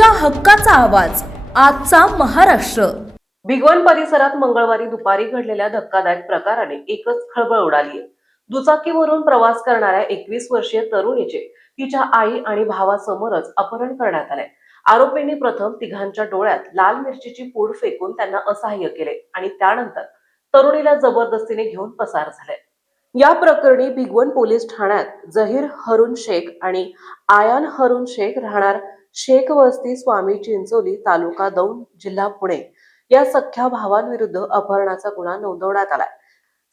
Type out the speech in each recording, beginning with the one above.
तुमच्या हक्काचा आवाज आजचा महाराष्ट्र। भिगवण परिसरात मंगळवारी दुपारी घडलेल्या धक्कादायक प्रकाराने एकच खळबळ उडाली आहे। दुचाकीवरून प्रवास करणाऱ्या 21 वर्षीय तरुणीचे तिच्या आई आणि भावासमोरच अपहरण करण्यात आले। आरोपींनी प्रथम तिघांच्या डोळ्यात लाल मिरचीची पूड फेकून त्यांना असहाय्य केले आणि त्यानंतर तरुणीला जबरदस्तीने घेऊन पसार झाले। या प्रकरणी भिगवण पोलीस ठाण्यात जहीर हरून शेख आणि आयान हरून शेख राहणार शेख वस्ती स्वामी चिंचोली तालुका दौंड जिल्हा पुणे या सख्ख्या भावांविरुद्ध अपहरणाचा गुन्हा नोंदवण्यात आलाय।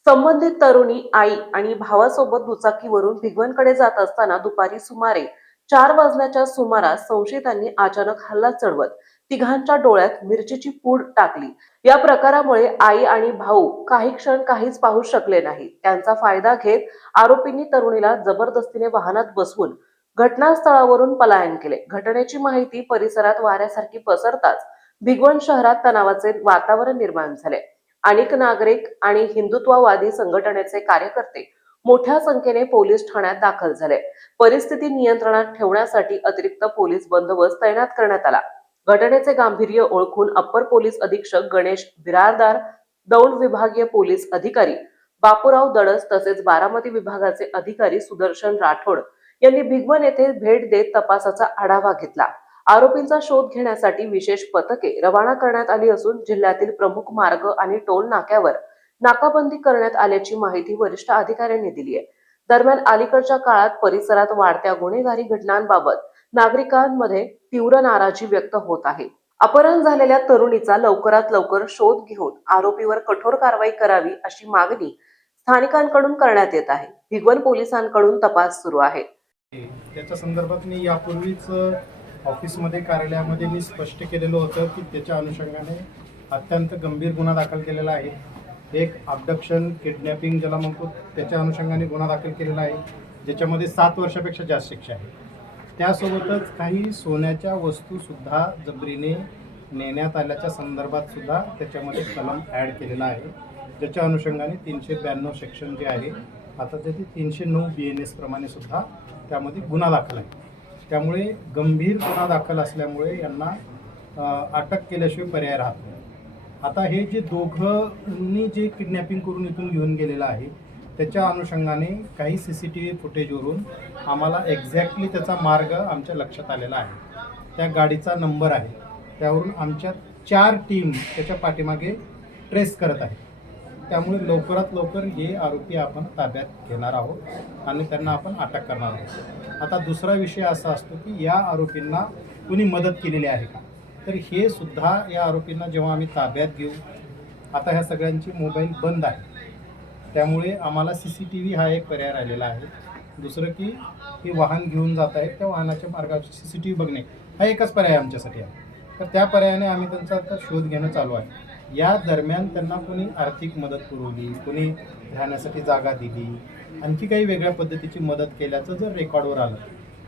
संबंधित तरुणी आई आणि भावासोबत दुचाकीवरून भिगवणकडे जात असताना दुपारी सुमारे 4 वाजण्याच्या सुमारास संशयितांनी अचानक हल्ला चढवत तिघांच्या डोळ्यात मिरचीची पूड टाकली। या प्रकारामुळे आई आणि भाऊ काही क्षण काहीच पाहू शकले नाही। त्यांचा फायदा घेत आरोपींनी तरुणीला जबरदस्तीने वाहनात बसवून घटनास्थळावरून पलायन केले। घटनेची माहिती परिसरात वाऱ्यासारखी पसरताच भिगवण शहरात तणावाचे वातावरण निर्माण झाले। अनेक नागरिक आणि हिंदुत्ववादी संघटनेचे कार्यकर्ते मोठ्या संख्येने पोलीस ठाण्यात दाखल झाले। परिस्थिती नियंत्रणात ठेवण्यासाठी अतिरिक्त पोलीस बंदोबस्त तैनात करण्यात आला। घटनेचे गांभीर्य ओळखून अप्पर पोलीस अधीक्षक गणेश बिरारदार, दौंड विभागीय पोलीस अधिकारी बापूराव दडस तसेच बारामती विभागाचे अधिकारी सुदर्शन राठोड यांनी भिगवण येथे भेट देत तपासाचा आढावा घेतला। आरोपींचा शोध घेण्यासाठी विशेष पथके रवाना करण्यात आली असून जिल्ह्यातील प्रमुख मार्ग आणि टोल नाक्यावर नाकाबंदी करण्यात आल्याची माहिती वरिष्ठ अधिकाऱ्यांनी दिली आहे। दरम्यान अलीकडच्या काळात परिसरात वाढत्या गुन्हेगारी घटनांबाबत नागरिकांमध्ये तीव्र नाराजी व्यक्त होत आहे। अपहरण झालेल्या तरुणीचा लवकरात लवकर शोध घेऊन आरोपीवर कठोर कारवाई करावी अशी मागणी स्थानिकांकडून करण्यात येत आहे। भिगवण पोलिसांकडून तपास सुरू आहे। त्याच्या संदर्भात मी यापूर्वीच ऑफिसमध्ये कार्यालयामध्ये मी स्पष्ट केलेलं होतं की त्याच्या अनुषंगाने अत्यंत गंभीर गुन्हा दाखल केलेला आहे। एक अबडक्शन किडनॅपिंग ज्याला म्हणतो त्याच्या अनुषंगाने गुन्हा दाखल केलेला आहे, ज्याच्यामध्ये 7 वर्षापेक्षा जास्त शिक्षा आहे। त्यासोबतच काही सोन्याच्या वस्तूसुद्धा जबरीने नेण्यात आल्याच्या संदर्भात सुद्धा त्याच्यामध्ये कलम ॲड केलेला आहे, ज्याच्या अनुषंगाने 392 सेक्शन जे आहे आता त्याची 309 BNS प्रमाणे सुद्धा त्यामध्ये गुन्हा दाखल आहे। त्यामुळे गंभीर गुन्हा दाखल असल्यामुळे यांना अटक केल्याशिवाय पर्याय राहत नाही। आता हे जे दोघांनी जे किडनॅपिंग करून इथून घेऊन गेलेलं आहे त्याच्या अनुषंगाने काही CCTV फुटेजवरून आम्हाला एक्झॅक्टली त्याचा मार्ग आमच्या लक्षात आलेला आहे। त्या गाडीचा नंबर आहे, त्यावरून आमच्या 4 टीम त्याच्या पाठीमागे ट्रेस करत आहे। त्यामुळे लवकरात लवकर हे आरोपी आपण ताब्यात घेणार आहोत आणि त्यांना आपण अटक करणार आहोत। आता दुसरा विषय असा असतो की या आरोपींना कुणी मदत केलेली आहे का, तर हे सुद्धा या आरोपींना जेव्हा आम्ही ताब्यात घेऊ, आता ह्या सगळ्यांची मोबाईल बंद आहे, त्यामुळे आम्हाला CCTV हा एक पर्याय राहिलेला आहे। दुसरं की हे वाहन घेऊन जात आहेत त्या वाहनाच्या मार्गाची CCTV बघणे हा एकच पर्याय आमच्यासाठी आहे। तर त्या पर्यायाने आम्ही त्यांचा आता शोध घेणं चालू आहे। या दरम्यान त्यांना कोणी आर्थिक मदत पुरवली, कोणी राहण्यासाठी जागा दिली, आणखी काही वेगळ्या पद्धतीची मदत केल्याचं जर रेकॉर्डवर आलं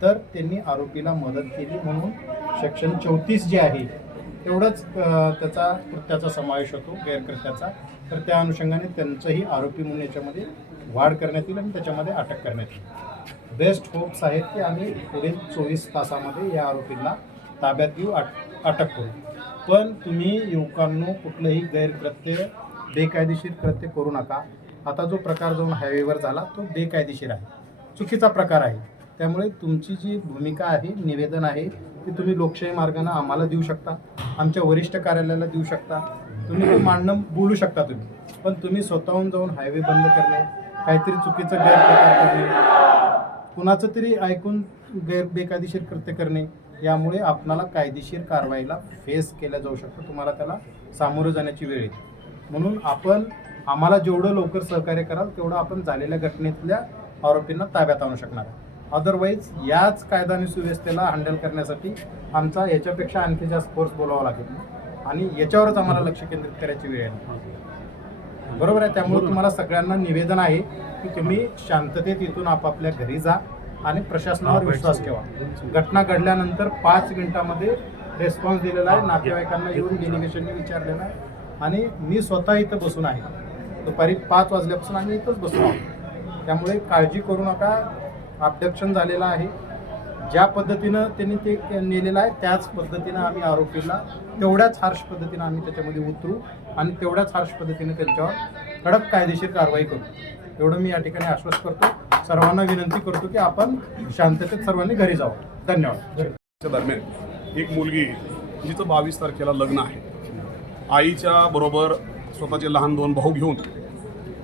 तर त्यांनी आरोपीला मदत केली म्हणून सेक्शन 34 जे आहे तेवढंच त्याचा कृत्याचा समावेश होतो, गैरकृत्याचा। तर त्या अनुषंगाने त्यांचंही आरोपी म्हणून याच्यामध्ये वाढ करण्यात येईल आणि त्याच्यामध्ये अटक करण्यात येईल। बेस्ट होप्स आहेत की आम्ही पुढील 24 तासामध्ये या आरोपींना ताब्यात घेऊ, अटक करू। पण तुम्ही युवकांनो कुठलंही गैरकृत्य बेकायदेशीर कृत्य करू नका। आता जो प्रकार जो हायवेवर झाला तो बेकायदेशीर आहे, चुकीचा प्रकार आहे। त्यामुळे तुमची जी भूमिका आहे, निवेदन आहे ते तुम्ही लोकशाही मार्गाने आम्हाला देऊ शकता, आमच्या वरिष्ठ कार्यालयाला देऊ शकता, तुम्ही ते मांडणं बोलू शकता तुम्ही। पण तुम्ही स्वतःहून जाऊन हायवे बंद करणे, काहीतरी चुकीचं गैरप्रकार करणे, कुणाचं तरी ऐकून बेकायदेशीर कृत्य करणे, यामुळे आपणाला कायदेशीर कारवाईला फेस केल्या जाऊ शकतं, तुम्हाला त्याला सामोरं जाण्याची वेळ येते। म्हणून आपण आम्हाला जेवढं लवकर सहकार्य कराल तेवढं आपण झालेल्या घटनेतल्या आरोपींना ताब्यात आणू शकणार आहे। अदरवाईज याच कायदा आणि सुव्यवस्थेला हँडल करण्यासाठी आमचा याच्यापेक्षा आणखी जास्त फोर्स बोलावा लागेल आणि याच्यावरच आम्हाला लक्ष केंद्रित करायची वेळ आहे, बरोबर आहे। त्यामुळे तुम्हाला सगळ्यांना निवेदन आहे की तुम्ही शांततेत इथून आपापल्या घरी जा आणि प्रशासनावर विश्वास ठेवा। घटना घडल्यानंतर 5 मिनिटांमध्ये रेस्पॉन्स दिलेला आहे, नातेवाईकांना येऊन डेलिगेशनने विचारलेलं आहे आणि मी स्वतः इथं बसून आहे, दुपारी 5 वाजल्यापासून आम्ही इथंच बसून आहोत। त्यामुळे काळजी करू नका, अबडक्शन झालेलं आहे, ज्या पद्धतीनं त्यांनी ते नेलेलं आहे त्याच पद्धतीनं आम्ही आरोपीला तेवढ्याच हार्श पद्धतीनं आम्ही त्याच्यामध्ये उतरू आणि तेवढ्याच हार्श पद्धतीने त्यांच्यावर कडक कायदेशीर कारवाई करू एवढं मी या ठिकाणी आश्वस्त करतो. सर्वांना विनंती करतो की आपण शांततेत सर्वांनी घरी जावं. धन्यवाद. दरम्यान एक मुलगी जिचं 22 तारखेला लग्न आहे, आईच्या बरोबर स्वतःचे लहान 2 भाऊ घेऊन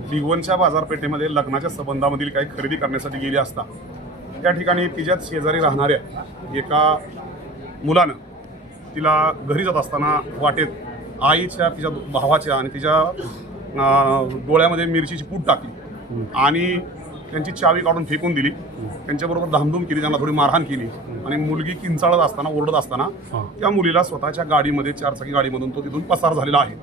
भिगवणच्या बाजारपेठेमध्ये लग्नाच्या संबंधामधील काही खरेदी करण्यासाठी गेली असता त्या ठिकाणी तिच्यात शेजारी राहणाऱ्या एका मुलानं तिला घरी जात असताना वाटेत आईच्या तिच्या भावाच्या आणि तिच्या डोळ्यामध्ये मिरचीची पूड टाकली आणि त्यांची चावी काढून फेकून दिली. त्यांच्याबरोबर धामधूम केली, त्यांना थोडी मारहाण केली आणि मुलगी किंचाळत असताना ओरडत असताना त्या मुलीला स्वतःच्या गाडीमध्ये 4 गाडीमधून तो तिथून पसार झालेला आहे.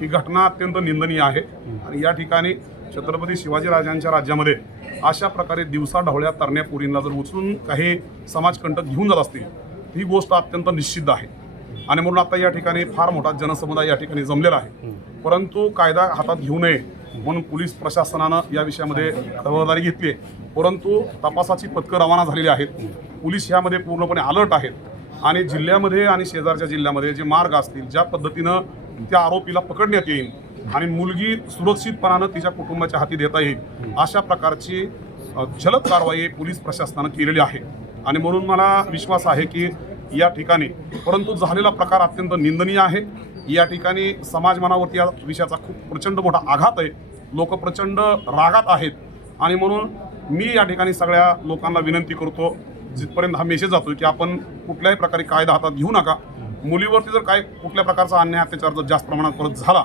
ही घटना अत्यंत निंदनीय आहे आणि या ठिकाणी छत्रपती शिवाजीराजांच्या राज्यामध्ये अशा प्रकारे दिवसा ढवळ्या तरण्या पोरींना जर उचलून काही समाजकंटक घेऊन जात असतील ही गोष्ट अत्यंत निश्चित आहे आणि म्हणून आता या ठिकाणी फार मोठा जनसमुदाय या ठिकाणी जमलेला आहे. परंतु कायदा हातात घेऊ नये म्हणून पोलीस प्रशासनानं या विषयामध्ये खबरदारी घेतली आहे. परंतु तपासाची पथकं रवाना झालेली आहेत. पोलीस यामध्ये पूर्णपणे अलर्ट आहेत आणि जिल्ह्यामध्ये आणि शेजारच्या जिल्ह्यामध्ये जे मार्ग असतील ज्या पद्धतीनं त्या आरोपीला पकडण्यात येईल आणि मुलगी सुरक्षितपणानं तिच्या कुटुंबाच्या हाती देता येईल अशा प्रकारची जलद कारवाई पोलीस प्रशासनानं केलेली आहे आणि म्हणून मला विश्वास आहे की या ठिकाणी परंतु झालेला प्रकार अत्यंत निंदनीय आहे. या ठिकाणी समाजमनावरती या विषयाचा खूप प्रचंड मोठा आघात आहे. लोक प्रचंड रागात आहेत आणि म्हणून मी या ठिकाणी सगळ्या लोकांना विनंती करतो जिथपर्यंत हा मेसेज जातो की आपण कुठल्याही प्रकारे कायदा हातात घेऊ नका. मुलीवरती जर काय कुठल्या प्रकारचा अन्याय अत्याचार जर जास्त प्रमाणात परत झाला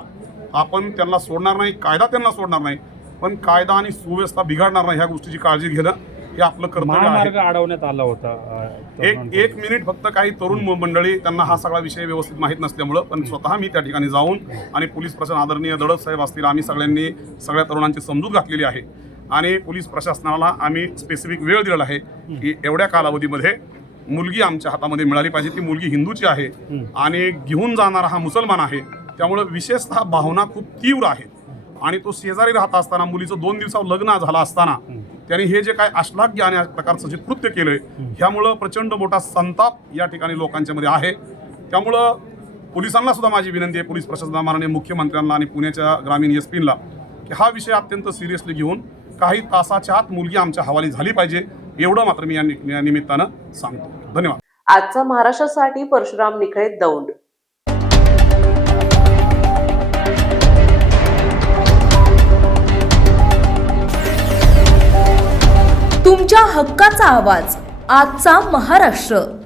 आपण त्यांना सोडणार नाही, कायदा त्यांना सोडणार नाही, पण कायदा आणि सुव्यवस्था बिघडणार नाही ह्या गोष्टीची काळजी घेणं हे आपलं कर्तव्य आहे. अडवण्यात आला होता. एक मिनिट फक्त काही तरुण मंडळी त्यांना हा सगळा विषय व्यवस्थित माहीत नसल्यामुळं पण स्वतः मी त्या ठिकाणी जाऊन आणि पोलीस प्रशासन आदरणीय दडप साहेब असतील आम्ही सगळ्यांनी सगळ्या तरुणांची समजूत घातलेली आहे आणि पोलीस प्रशासनाला आम्ही स्पेसिफिक वेळ दिलेला आहे की एवढ्या कालावधीमध्ये मुलगी आमच्या हातामध्ये मिळाली पाहिजे. ती मुलगी हिंदूची आहे आणि घेऊन जाणारा हा मुसलमान आहे. त्यामुळं विशेषतः भावना खूप तीव्र आहेत आणि तो शेजारी राहत असताना मुलीचं 2 दिवसावर लग्न झालं असताना त्यांनी हे जे काय अश्लाघ्य आणि प्रकारचं जे कृत्य केलंय ह्यामुळं प्रचंड मोठा संताप या ठिकाणी लोकांच्या मध्ये आहे. त्यामुळं पोलिसांना सुद्धा माझी विनंती आहे, पोलीस प्रशासना माननीय मुख्यमंत्र्यांना आणि पुण्याच्या ग्रामीण SP-ला की हा विषय अत्यंत सिरियसली घेऊन काही तासाच्या आत मुलगी आमच्या हवाली झाली पाहिजे एवढं मात्र मी या निमित्तानं सांगतो. धन्यवाद. आजचा महाराष्ट्रासाठी परशुराम निखळे, दौंड. तुमच्या हक्काचा आवाज, आजचा महाराष्ट्र.